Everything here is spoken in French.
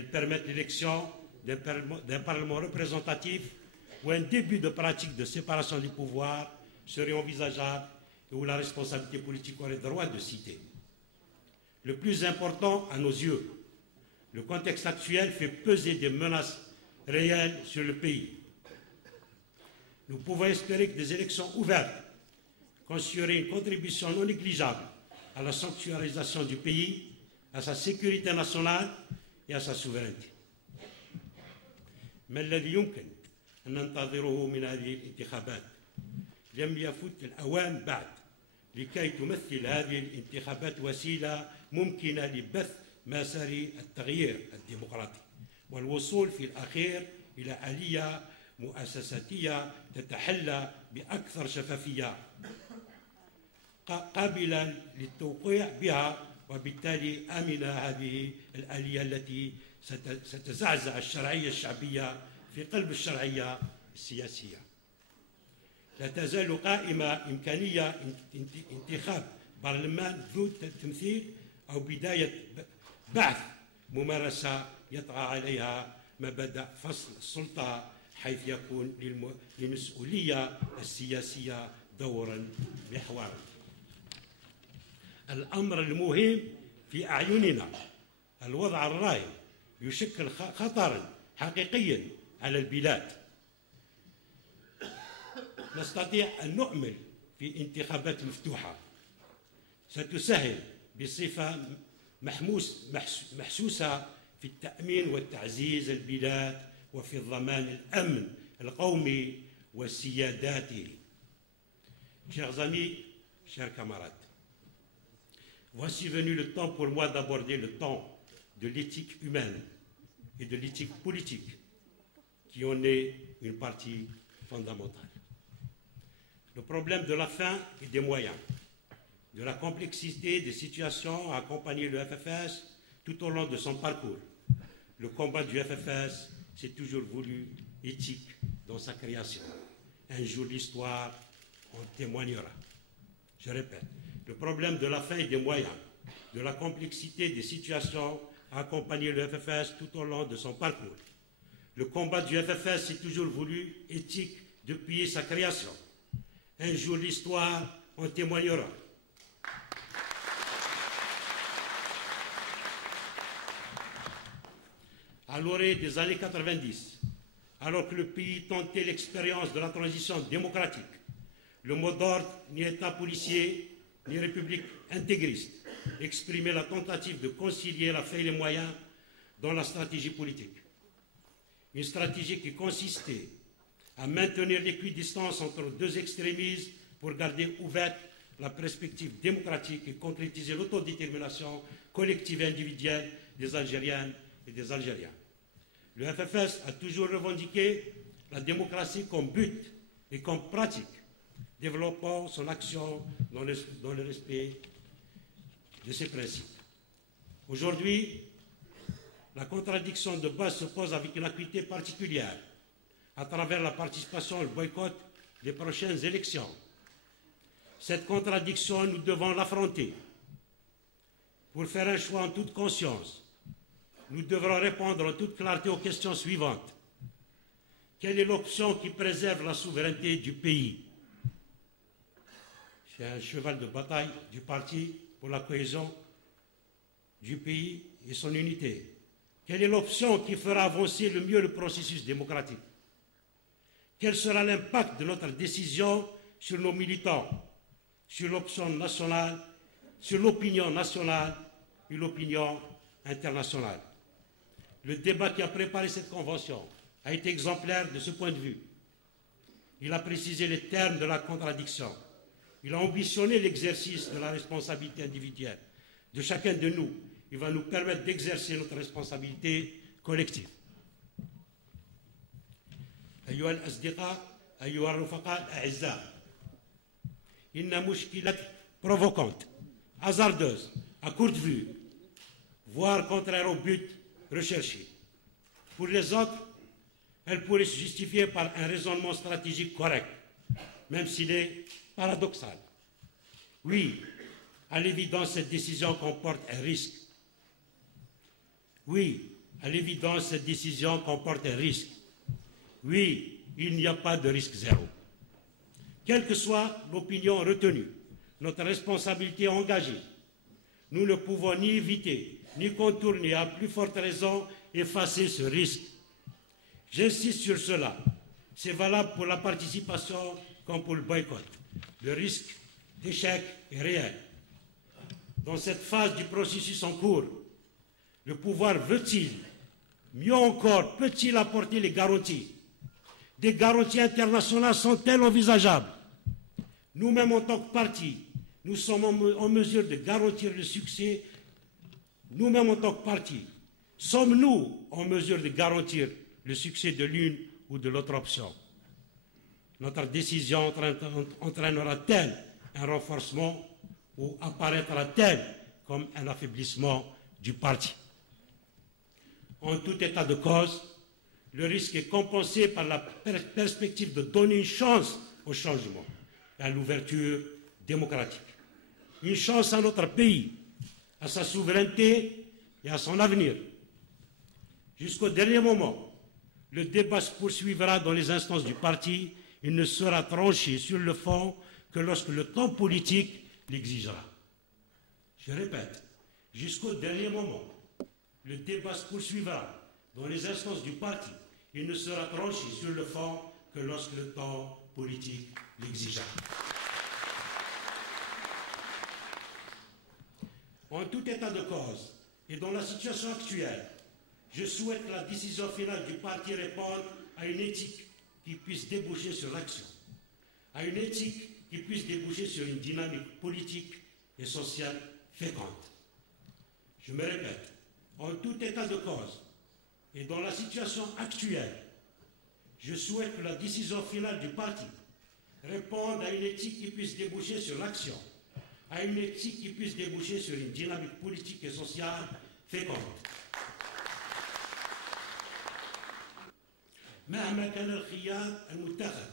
Elles permettent l'élection d'un Parlement représentatif où un début de pratique de séparation du pouvoir serait envisageable et où la responsabilité politique aurait droit de citer. Le plus important à nos yeux, le contexte actuel fait peser des menaces réelles sur le pays. Nous pouvons espérer que des élections ouvertes constitueraient une contribution non négligeable à la sanctuarisation du pays, à sa sécurité nationale et à sa souveraineté. ما الذي يمكن أن ننتظره من هذه الانتخابات؟ لم يفت الأوان بعد لكي تمثل هذه الانتخابات وسيلة ممكنة لبث مسار التغيير الديمقراطي والوصول في الأخير إلى آلية مؤسساتية تتحلى بأكثر شفافية قابلة للتوقيع بها وبالتالي آمنة هذه الآلية التي ستزعزع الشرعية الشعبية في قلب الشرعية السياسية. لا تزال قائمة إمكانية انتخاب برلمان ذو تمثيل أو بداية بعث ممارسة يطغى عليها مبدأ فصل السلطة حيث يكون للمسؤولية السياسية دورا محورا. الأمر المهم في أعيننا الوضع الراهن يشكل خطرا حقيقيا على البلاد. نستطيع أن نؤمل في انتخابات مفتوحة ستسهل بصفة محسوسة في التأمين والتعزيز البلاد وفي ضمان الأمن القومي وسياداته. Chers amis, chers camarades, voici venu le temps pour moi d'aborder le temps de l'éthique humaine et de l'éthique politique qui en est une partie fondamentale. Le problème de la fin et des moyens, de la complexité des situations a accompagné le FFS tout au long de son parcours. Le combat du FFS s'est toujours voulu éthique dans sa création. Un jour l'histoire en témoignera. Je répète, le problème de la fin et des moyens, de la complexité des situations a accompagné le FFS tout au long de son parcours. Le combat du FFS s'est toujours voulu éthique depuis sa création. Un jour l'histoire en témoignera. À l'orée des années 90, alors que le pays tentait l'expérience de la transition démocratique, le mot d'ordre, ni État policier, ni République intégriste, exprimait la tentative de concilier la fin et les moyens dans la stratégie politique. Une stratégie qui consistait à maintenir l'équidistance entre deux extrémismes pour garder ouverte la perspective démocratique et concrétiser l'autodétermination collective et individuelle des Algériennes et des Algériens. Le FFS a toujours revendiqué la démocratie comme but et comme pratique, développant son action dans le respect de ses principes. Aujourd'hui, la contradiction de base se pose avec une acuité particulière à travers la participation au boycott des prochaines élections. Cette contradiction, nous devons l'affronter. Pour faire un choix en toute conscience, nous devrons répondre en toute clarté aux questions suivantes. Quelle est l'option qui préserve la souveraineté du pays? C'est un cheval de bataille du parti pour la cohésion du pays et son unité. Quelle est l'option qui fera avancer le mieux le processus démocratique? Quel sera l'impact de notre décision sur nos militants, sur l'option nationale, sur l'opinion nationale et l'opinion internationale? Le débat qui a préparé cette convention a été exemplaire de ce point de vue. Il a précisé les termes de la contradiction. Il a ambitionné l'exercice de la responsabilité individuelle de chacun de nous. Il va nous permettre d'exercer notre responsabilité collective. أيها الأصدقاء أيها الرفقاء الأعزاء إن مشكلة provocante, hasardeuse, à courte vue, voire contraire au but recherché. Pour les autres, elle pourrait se justifier par un raisonnement stratégique correct, même s'il est paradoxal. Oui, à l'évidence, cette décision comporte un risque. Oui, À l'évidence, cette décision comporte un risque. Oui, il n'y a pas de risque zéro. Quelle que soit l'opinion retenue, notre responsabilité engagée, nous ne pouvons ni éviter, ni contourner, à plus forte raison, effacer ce risque. J'insiste sur cela. C'est valable pour la participation comme pour le boycott. Le risque d'échec est réel. Dans cette phase du processus en cours, le pouvoir veut-il, mieux encore, peut-il apporter les garanties? Des garanties internationales sont-elles envisageables? Nous-mêmes, en tant que parti, nous sommes en mesure de garantir le succès. Nous-mêmes, en tant que parti, sommes-nous en mesure de garantir le succès de l'une ou de l'autre option? Notre décision entraînera-t-elle un renforcement ou apparaîtra-t-elle comme un affaiblissement du parti? En tout état de cause, le risque est compensé par la perspective de donner une chance au changement et à l'ouverture démocratique. Une chance à notre pays, à sa souveraineté et à son avenir. Jusqu'au dernier moment, le débat se poursuivra dans les instances du parti. Il ne sera tranché sur le fond que lorsque le temps politique l'exigera. Je répète, jusqu'au dernier moment, le débat se poursuivra dans les instances du parti. Il ne sera tranché sur le fond que lorsque le temps politique l'exigera. En tout état de cause et dans la situation actuelle, je souhaite que la décision finale du parti réponde à une éthique qui puisse déboucher sur l'action, à une éthique qui puisse déboucher sur une dynamique politique et sociale féconde. Je me répète, en tout état de cause et dans la situation actuelle, je souhaite que la décision finale du parti réponde à une éthique qui puisse déboucher sur l'action, à une éthique qui puisse déboucher sur une dynamique politique et sociale féconde. مهما كان الخيار المتخذ